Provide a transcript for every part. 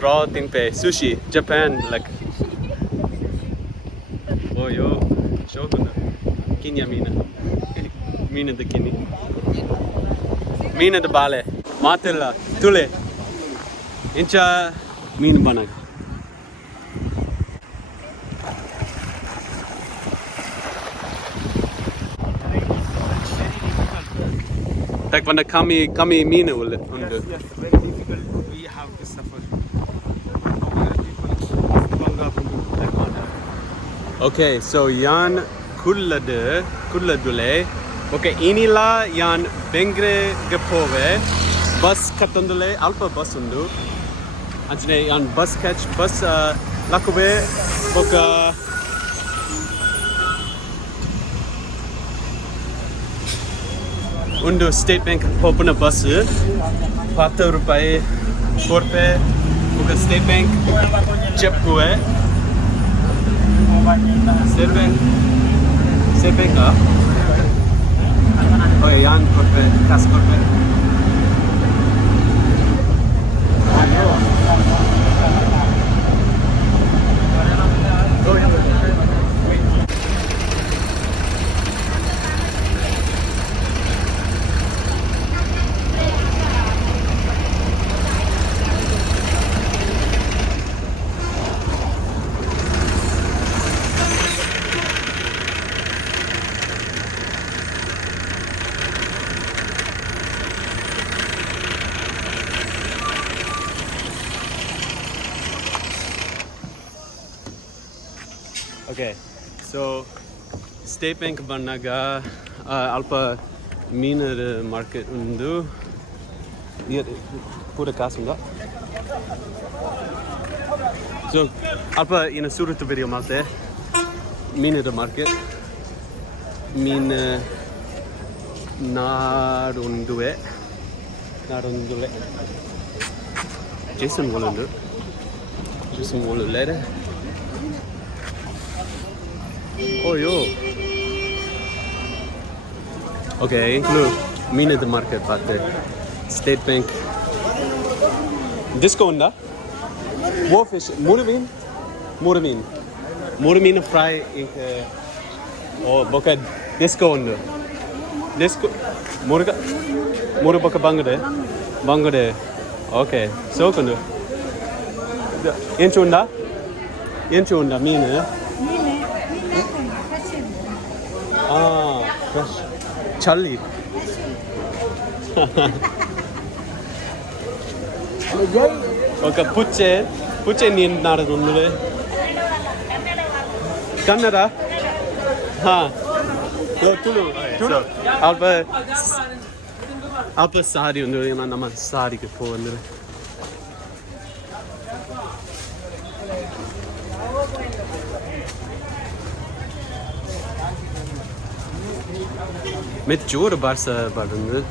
raw tempeh, sushi, Japan, like. Oh yo, shogun. Kinya mina. Mina de kini. Mina de bale. Matilla, tule. Incha min banag. Tak vanda kami mina ulle undu. Yes, very difficult. We have to suffer. Okay, so yan kulladule. Okay, inila yan Bengre gepove. Bus katandule alpha bus undu. Anjane yan bus catch bus lakube boka undu State Bank popuna bus 40 rupaye korpe boka State Bank chepkue State Bank ah. Oh yan korpe kas korpe. Okay, so State Bank Bannaga Alpa Miner Market undu. Here, pura kasunda. So Alpa in a Surat video malte Miner Market. Min narundue. Jason Wallander. Jason Wallander. Oh yo. Okay, look, Mina the market pate. State Bank. Disco unda? War fish. Muramin fry ink. Oh, boka disco unda. Disco. Mura boka bangade. Okay, so kundu. Inchu unda mina. Ah, fresh. Charlie. Okay, puche nin naradunule. Kannada? Ha. Yo, Tulu. So, alpa sari undule nama sari ke po undule. Met jor barsa barundu.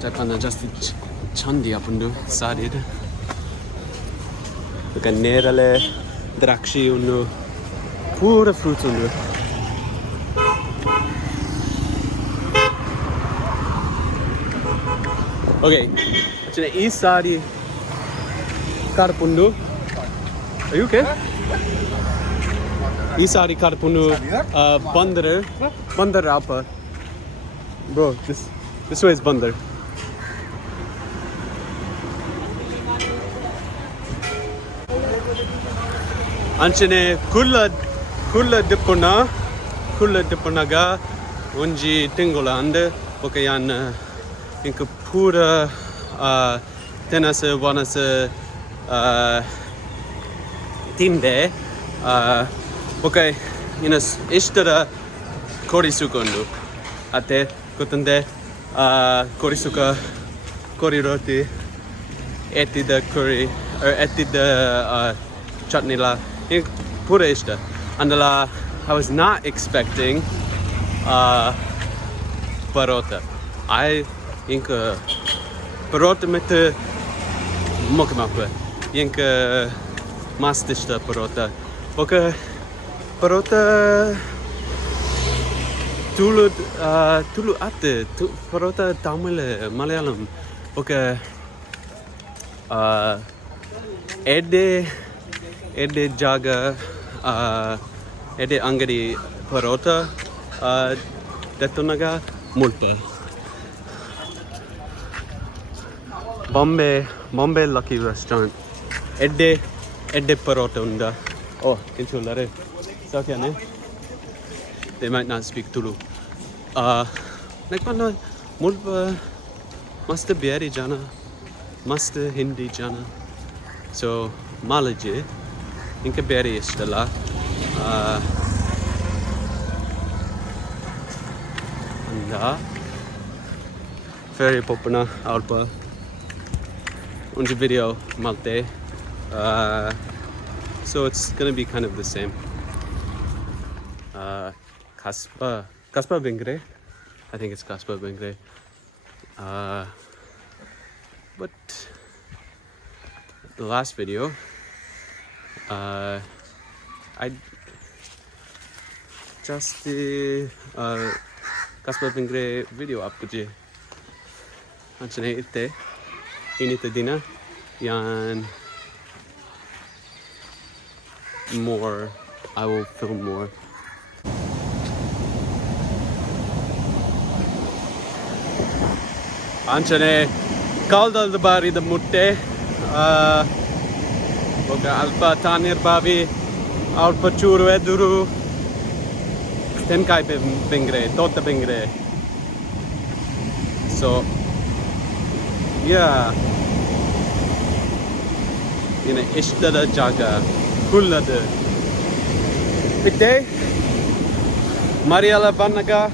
Jakana just chandi apundu sarid. Look nerale drakshi unnu pura fruit undu. Okay, actually ee sari karpundu. Are you okay? Ee sari karpundu bandar apa. Bro, this way is Bandar. Anchene kulla dipunaga unji tingola ande pokayan inka pura tenase wanase timde pokai inas ishtara korisukundu ate Kutande korisuka kori roti eti the curry or eti the chutney la pura ishta andala I was not expecting parota. I inka parota met mokmakwe inka mastishta parota oka parota Tulu ate parota Tamil Malayalam. Okay. Ede jaga ede angadi parota detunaga mulpa. Bombay Lucky Restaurant. Ede parota unda. Oh, insulare. Sakane. They might not speak Tulu. Nekpana mulpa must biari jana, must Hindi jana. So malaje inka biari istala. Anda very popuna alpa. Unji video malte. So it's gonna be kind of the same. Kaspa Bengre. I think it's Kaspa Bengre. But the last video, I just Kaspa Bengre video up kuje. Anchane itte inite dina yan more. I will film more. Anchane kaldal bari the mutte oka alpa tanir babi alpa churu eduru tenkai Bengre tota Bengre. So yeah, ishtada jaga kullada itte Mariala Banaga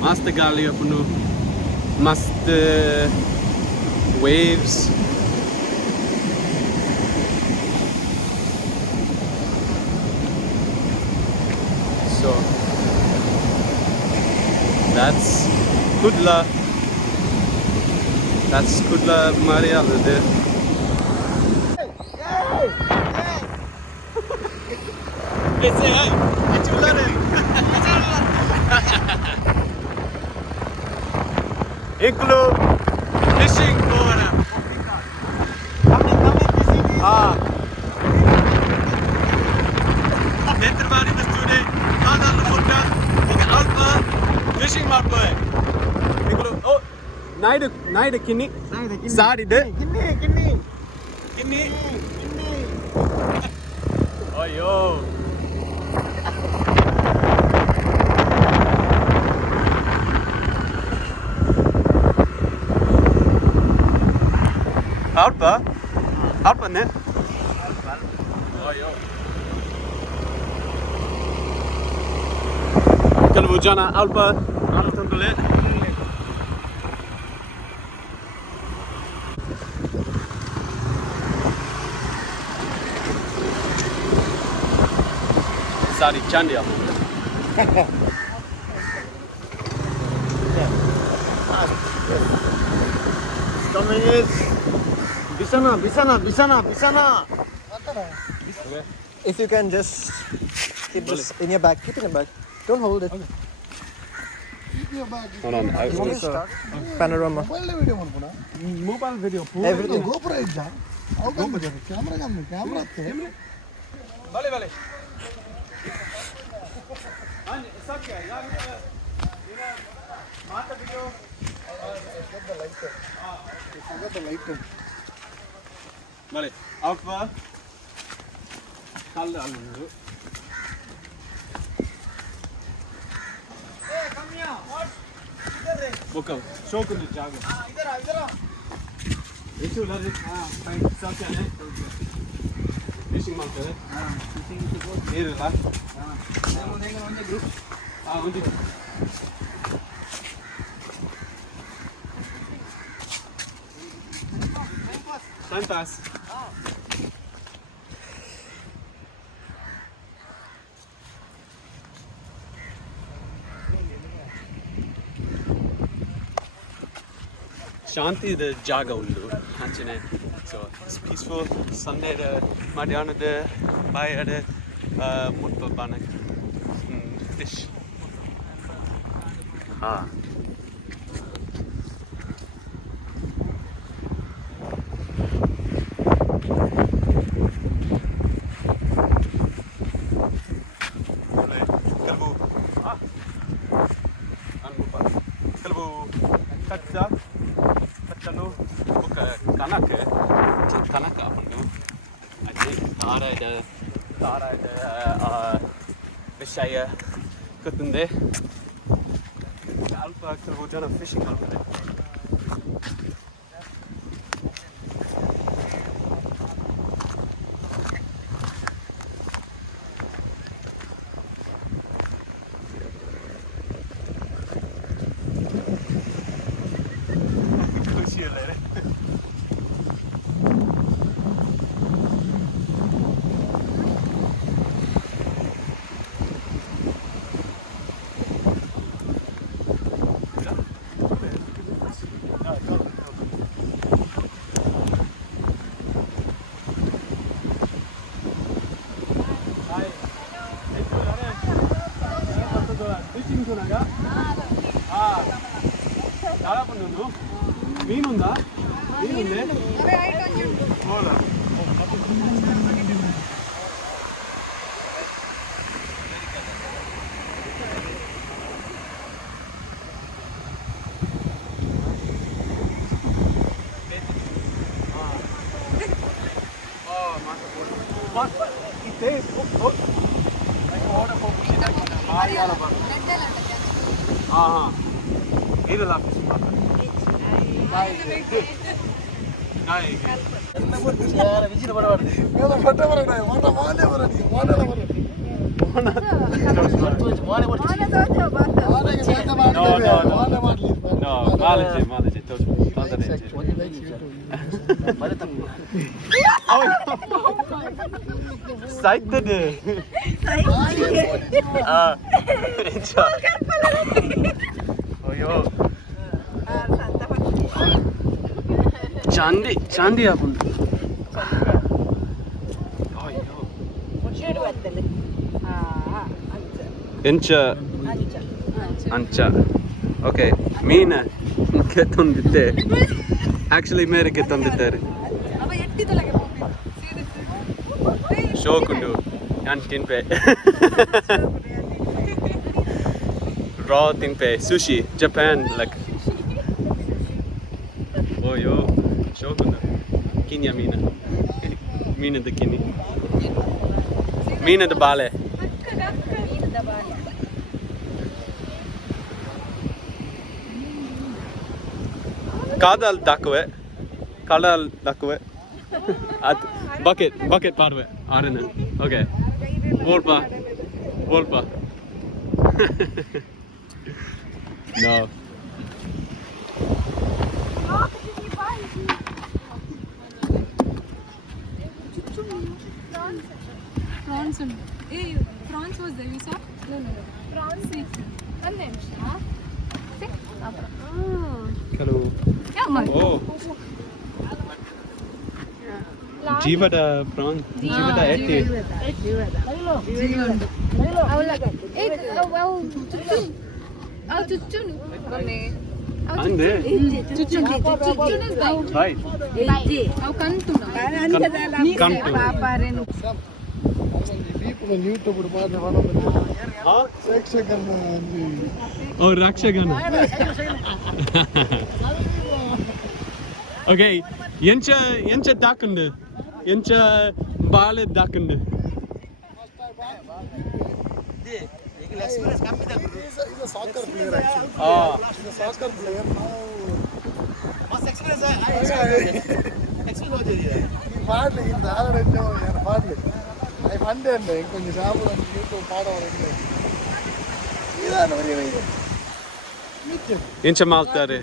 Master Galia Punu must waves. So that's Kudla. That's Kudla Maria there. Hey, say hi. It's Igloo fishing boat. Netrvari the student, Nana Lutta, Alpha, fishing marpo. Igloo, oh, Naida Kini, Sadi de Kini. Oh, yo. Alpa ne? Oh yo. Kalau jana Alpa tundule. Sari Chandia. Coming is Bisana. If you can just keep this in your bag, keep it in your bag. Don't hold it. Hold on. You want me to start? Panorama. Mobile video. Everything. Camera. Vale. Vale, Alpha. Kalda alundu. Hey, come here. What? Boka, show kundu jaga. Idhar. Isu lari. Fine. Sakya ne? Fishing ಮಾಡ್ತಾರೆ. Fishing to go. ನೀರಲ್ಲ? ಒಂದೇ group. ಒಂದು. Time pass. Shanti the jaga undu anchane. So it's peaceful. Sunday the madhyana the baya the mutpa banak fish. Kanaka undo. I think Tara Vishaya Kutunde. Alpha Kilvojana fishing company. See you later. ಮೀನುಂದಾ ಮೀನುಂದೆ ಹೌದಾ ಇದೆಲ್ಲ ಸಾಯ್ತದೆ ಅಯ್ಯೋ ಚಾಂದಿ ಹಾಕೊಂಡು ಎಂಚ ಅಂಚ okay ಮೀನ ತಂದಿದ್ದೆ actually ಮೇರೆಗೆ ತಂದಿದ್ದಾರೆ ಶೋಕುಂಡು ನಾನು ತಿನ್ಪೆ ರಾ ತಿನ್ಪೆ ಸುಶಿ ಜಪಾನ್ ಲೈಕ್ ಓಯೋ ಶೋಕುಂಡು ಕಿನ್ಯ ಮೀನದ ಕಿನ್ನಿ ಮೀನದ ಬಾಳೆ ಕಾದಲ್ಲಿ ದಾಕುವೆ ಅದು ಬಕೆಟ್ ಪಾಡುವೆ ಆರೆನ ಓಕೆ ಬೋಲ್ಪಾ no Prawns was there, you saw? No. Prawns. One name. Hello. Yeah, oh ಜೀವದ ಪ್ರಾನ್ ಜೀವದ ಎಟ್ಟಿ ಅಂದೆ ರೈಟ್ ಓ ರಕ್ಷಗನ ಓಕೆ ಎಂಚ ದಾಕಂಡು ಎಂಚ ಬಾಳೆ ದಾಕಂಡು soccer player actually. He's a soccer player. Partly in the other end, partly. I funded him when you travel and you to part of it. ಎಂಚ ಮಾಡ್ತಾರೆ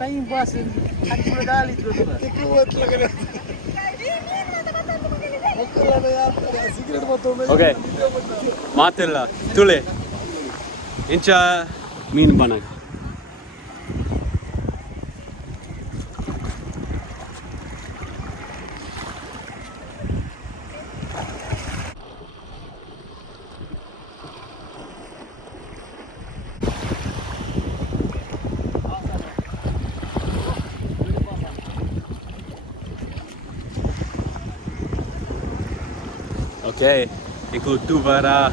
time pass ಗಾಳಿ okay ಮಾತಿಲ್ಲ ತುಳೆ ಎಂಚ ಮೀನು ಬನಾಗ Oké, ik wil toevaren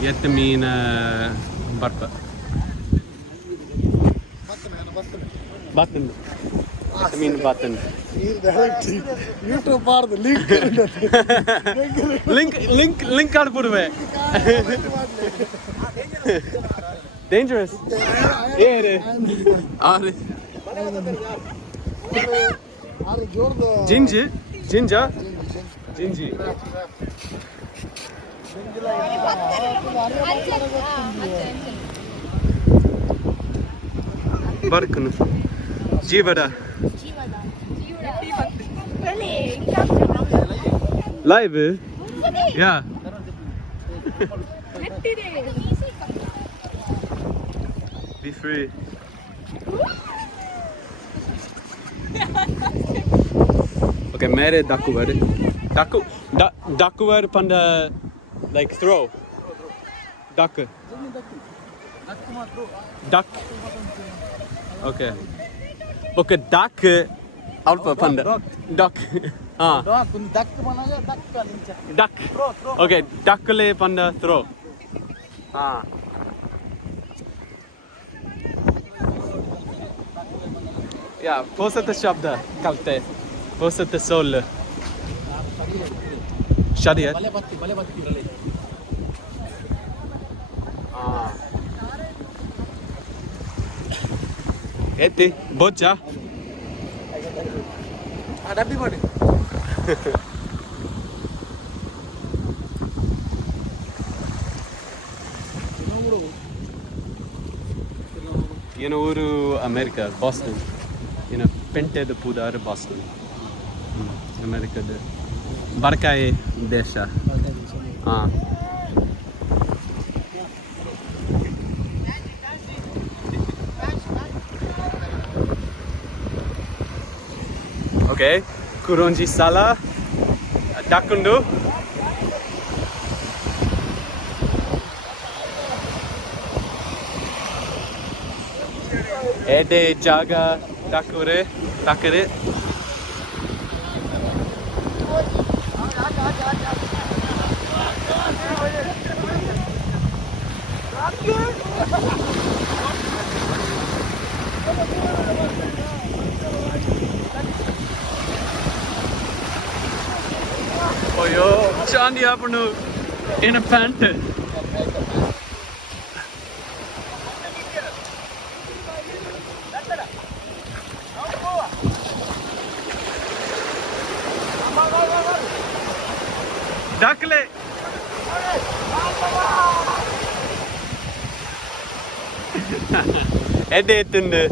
jettemien barpa. button. Vitamin button. ಈ direct YouTube ಮಾಡ್ದು link Link card pudve. Dangerous. Are ಆರು ಜೋರ್ದ Ginger. ಜಿಂಜಿ Barkunu. Jivada. Live? Yeah. Be free. Okay, mere daku var. Daku var panda like throw. Duck. Okay. Okay, duck. Alpha panda. Duck. Ah. ದಕ್ಕ ಮನಾಗ ದಕ್ಕ ನಿಂಚ Duck. Okay, duck le panda throw. Ah. Yeah, fortsätt shabda kalte. Fortsätt sol. Shadiet. ಬಲೆ ಬತ್ತಿ ಇರಲಿ Ah. Eti, bocha. ಆ ಡಬ್ಬಿ ಮಾಡಿ Uru America, Boston. Pente de pudar Boston. America de Barkai Desha. Ah. Okay, Kurunji Sala, Dakundu. Ede Jaga Dakure. Oh yo, Chandi Apanu in a pant. Dakle. Edetundu.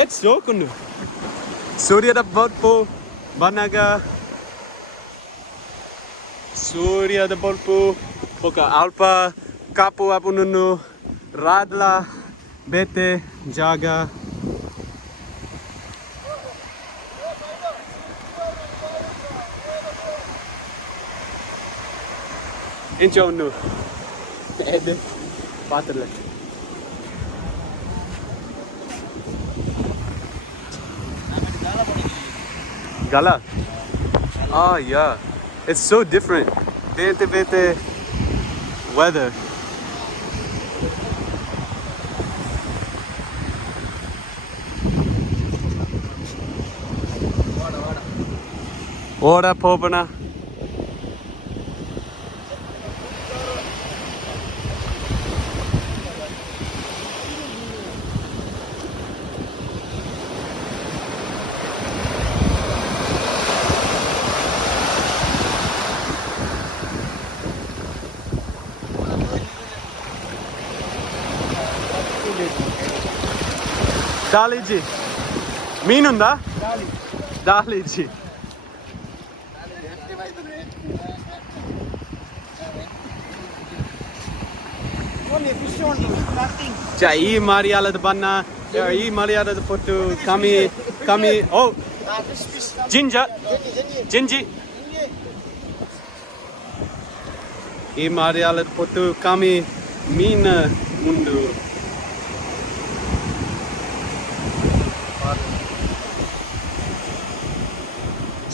It's so kundu. Surya da bolpo banaga. Surya da bolpo oka alpa kapu apununu radla bete jaga. Incho nu. Ed patrle. Gala. Oh yeah. It's so different. Bete weather. Ora popana. Daliji. Meenunda? Daliji. Chai Mariala the banna. E Mariala the potu kami. Oh, Ginji. E Mariala the potu kami mina mundu.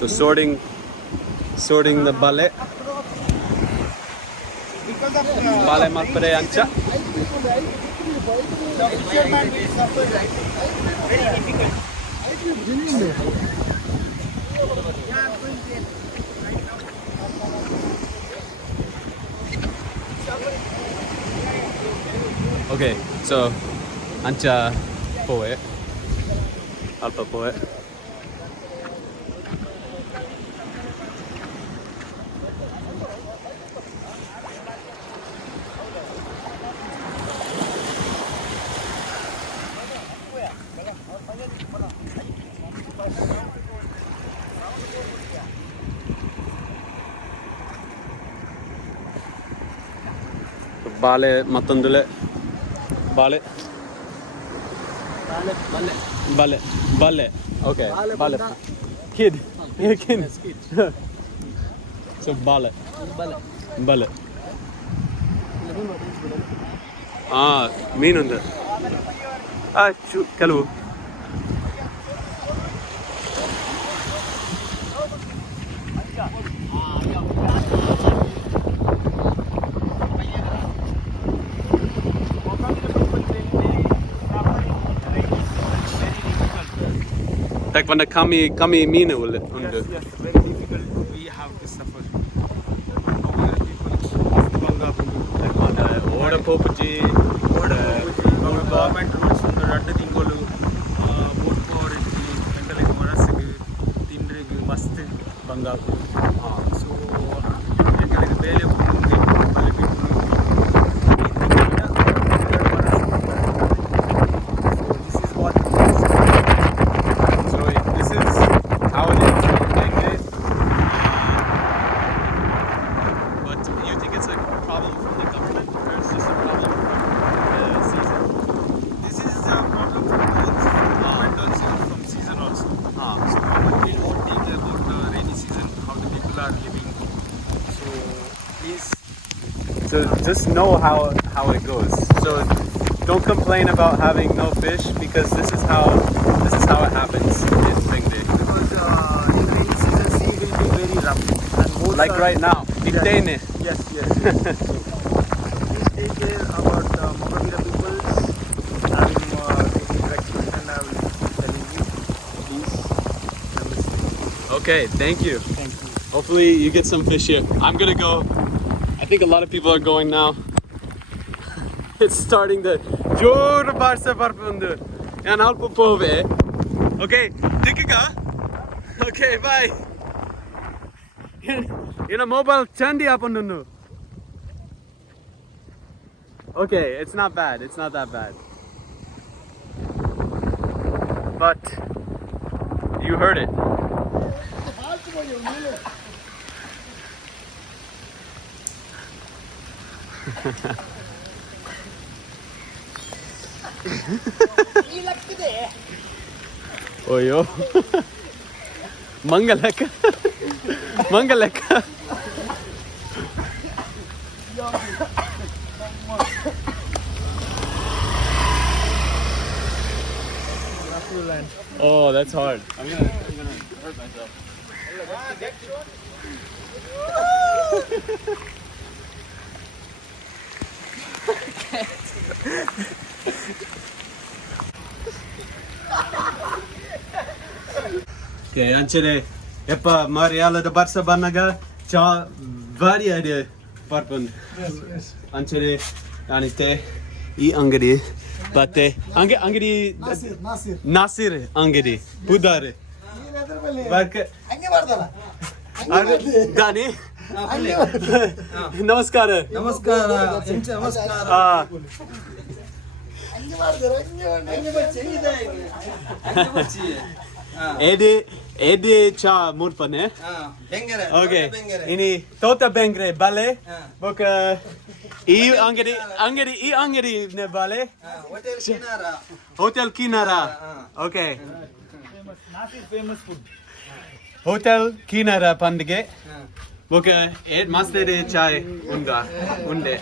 So sorting the ballet. ಬಾಳೆ ಮಲ್ಪರೆ ಅಂಚ Okay, so ancha poe alpa poe ಬಾಳೆ ಮತ್ತೊಂದುಲೆ ಬಾಳೆ ಬಾಳೆ okay ಬಾಳೆ kid so ಬಾಳೆ ಮೀನುಂದು ಕೆಲವು like when the kami meenu undu Yes, very difficult. We have to suffer. oda popuji Government rules undu rendu thingolu boat power mentalage manasige tindrege mast banga so mentalage bele undu bale people this is what so this is how it is in Bengre. But you think it's a problem from the government or it's just a problem from the season? this is a problem from both government also from season also. So we won't take about the rainy season, how the people are living. So please, So just know how it goes. So don't complain about having no fish because this is how it happens in Bengre. because in rainy season sea will be very rough and boats Like are, right now, Itene. Yes. So please take care about Mogavira people. I will taking direction and I will telling you. Please, I'm listening. Okay, thank you. Thank you. Hopefully you get some fish here. I'm gonna go. I think a lot of people are going now. It's starting to jor barsa parpundu. Yan alpo pove. Okay, dikka. Okay, bye. In a mobile chandi apundunu. Okay, it's not bad. It's not that bad. But you heard it. Oyo. Mangaleka. Oh, that's hard. I'm gonna hurt myself. Okay, anchele eppa mariala da barsa bannaga cha variade parpun. Yes. Anchele anite e angadi batte angadi Nasir angadi pudare work ಹಂಗೆ ಮಾಡ್ದಲ್ಲ Dani ನಮಸ್ಕಾರ ನಮಸ್ಕಾರ ಹಂಗೆ ಮಾಡ್ತಾರೆ ಹಂಗೆ ಬಚ್ಚಿ Ede cha murpane. Bengre. Okay. Ini tota Bengre bale. Boka e angadi ne bale. Hotel Kinara. Hotel Kinara. Okay. Famous food. Hotel Kinara pandige. Boka mastede chai unde.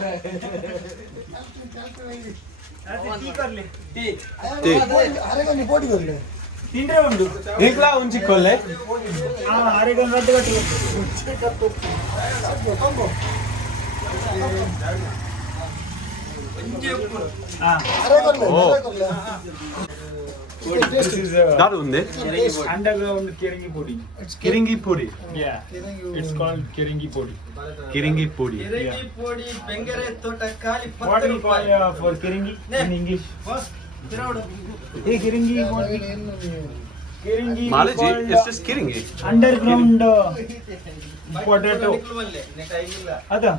Tea. ಅರೆಗೊಂದು ಪೋಟಿ ಬರಲಿ ತಿಂದ್ರೆ ಉಂಟು Nikla unji kolle. ಅರೆಗೊಂದು ರದ್ದು ಕಟ್ಟು This is దారు ఉంది underground kiringi podi. కిరింగి పొడి Yeah, it's called kiringi podi. కిరింగి పొడి What do you call for kiringi in English? Hey, kiringi what? Kiringi we మాలజీ call, ఇట్స్ జస్ట్ కిరింగి underground potato. Ada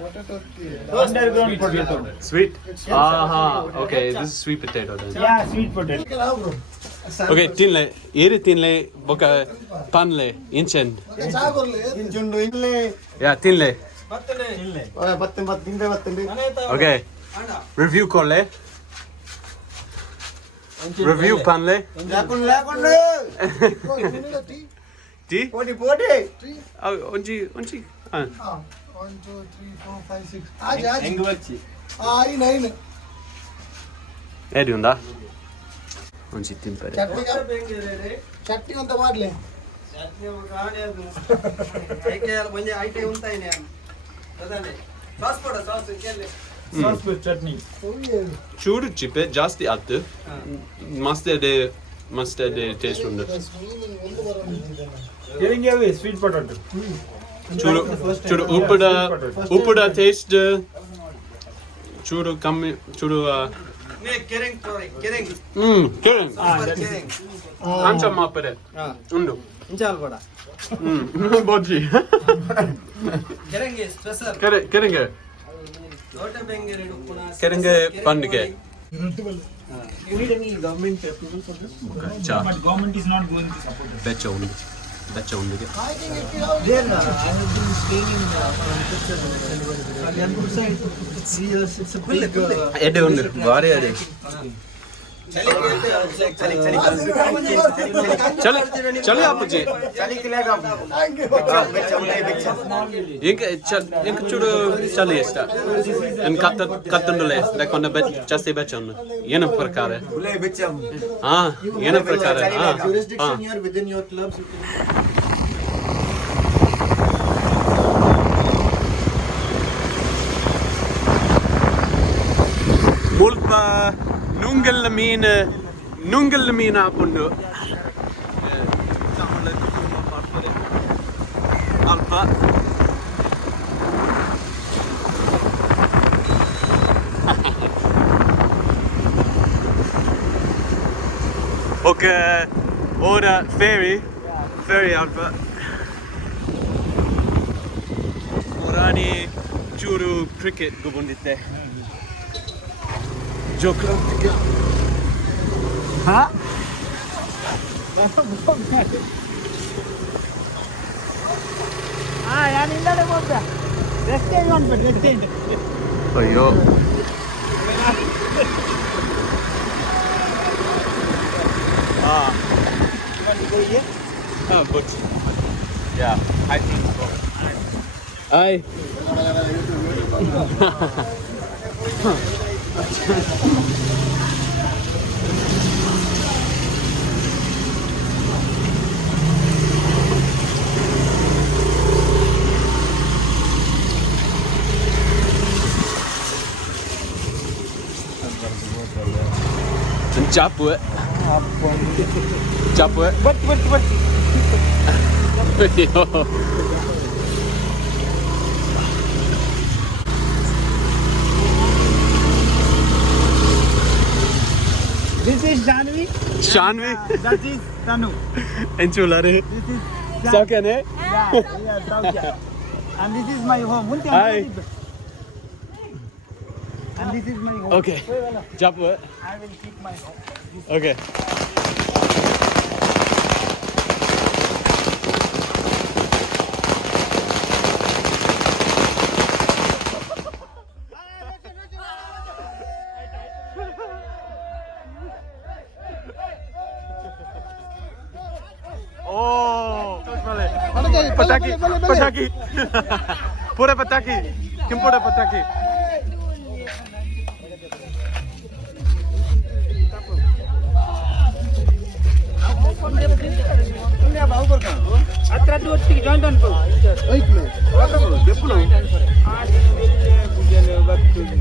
underground potato. Sweet ఆహా okay this is sweet potato then Yeah, sweet potato. Okay తినలే ఏరి తినలే ఒక పన్లే ఇంచెన్ యా తినలే ఓకే రివ్యూ కొల్లే రివ్యూ పన్లే టీ ఉంచి ఉంచి 1 2 3 4 5 6 ఏది ఉందా ఉంచి తింపరే ಚಟ್ನಿ ಅಂತ ಮಾಡ್ಲಿ Sauce with chutney. చూడు చిప్పే జాస్తి అత్తు మస్తడ్ టేస్ట్ ఉంది Kiringi away sweet potato. చూడు చూడు ఉప్పుడ టేస్ట్ చూడు కమ్మి చూడు కిరింగ్ అంచం మాపడే ఉండు బొజ్జి కిరింగ్ కిరింగ్ పండుగ You need any government approval for this? But government is not going to support this. బెచ్చ ఉంది There, I have been staying in Kalyanpur side. It's 3 years. It's a big. ఎడే ఉంది వారే అదే చలి చలి ఆపుజీ ఇంక చూడు చలి ఇಷ್ಟ ಕತ್ತುಂಡುಲೆ ಕೊಂಡ ಜಾಸ್ತಿ ಬೆಚ್ಚನ್ನು ಏನ ಪ್ರಕಾರ ಏನ ಪ್ರಕಾರ Jurisdiction here within your clubs. You can ಮುಲ್ಪ ನುಂಗಲ್ ಮೀನು ಹಾಕೊಂಡು ಅಲ್ಪ ಓಕೆ ಓಡ ಫೇರಿ ಅಲ್ಪ ರಾಣಿ ಚೂರು ಕ್ರಿಕೆಟ್ಗೂ ಬಂದಿದ್ದೆ ಜೋಕ್ಲ ಅಯ್ಯೋ but yeah, I think so. Chop it. But. This is Shanvi. That is Tanu. Enchulare. This is Sakane. Saucha. And this is my home. Hi. And this is my home. Okay. Chop it. I will keep my home. Okay. Oh, pataki. Pura pataki. Kim pura pataki. Atra tu joint on. back to you.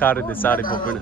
Car ಇದೆ ಸಾರಿ ಪಪ್ಪಣ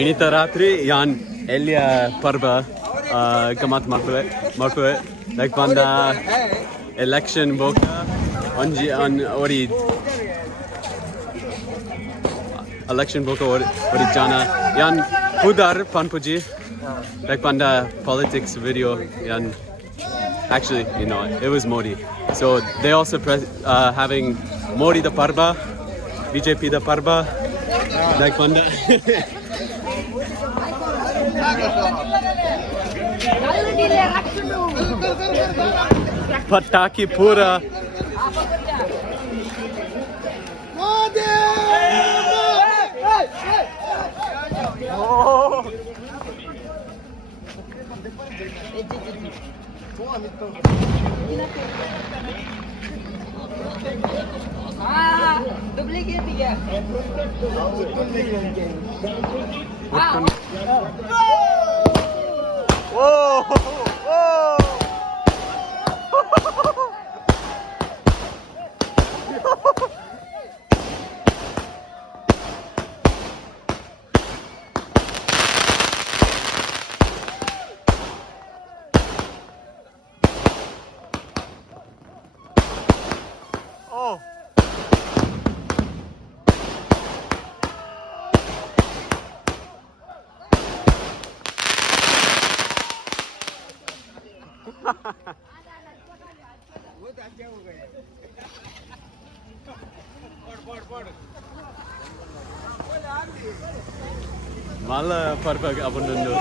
ಇಣಿತ ರಾತ್ರಿ ಯಾನ್ ಎಲ್ಲಿಯ ಪರ್ವ ಗಮತ್ ಮಾಡ್ತೇವೆ like ಬಂದ election ಬೋಕ ಒಂಜಿ ಒರಿ election ಬೋಕ ಒರಿ ಜಾನ ಯಾನ್ ಪುದಾರ್ ಪನ್ಪುಜಿ ಲೈಕ್ ಬಂದ politics video ಯಾನ್ actually it was Modi, so they also having Modi the Parba, BJP the Parba, like Panda. Pataki pura. Duplicate ya. Mala parba abundundo.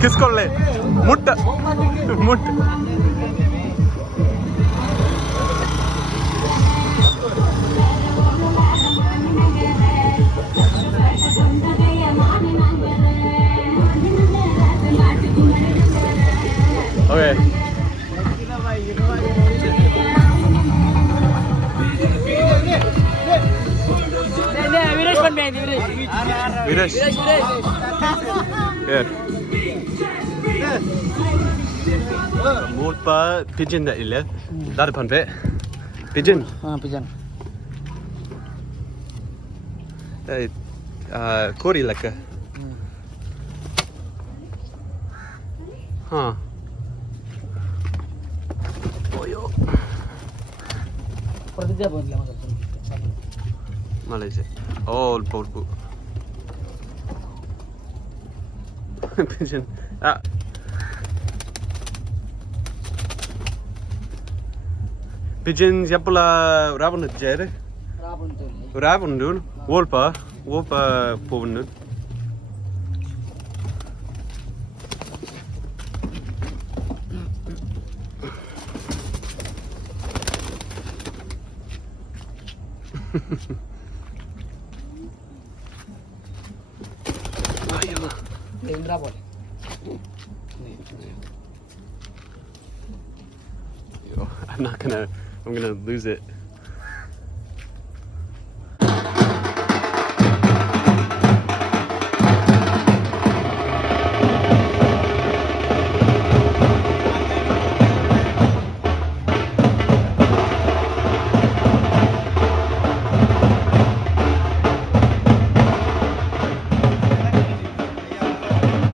किसको ले मुट मुट okay Viresh ban mein Viresh here Mulpa pigeon da ille. Dar pan ve. Pigeon. Pigeon. Kori laka. Huh. Oyo. Pergi apa lagi macam tu? Malaysia. Oh, porku. Pigeon. Pigeon yapula rabun jere. Rabun tu. Rabun dun. Wolpa povun. Bengre boleh. I'm gonna lose it.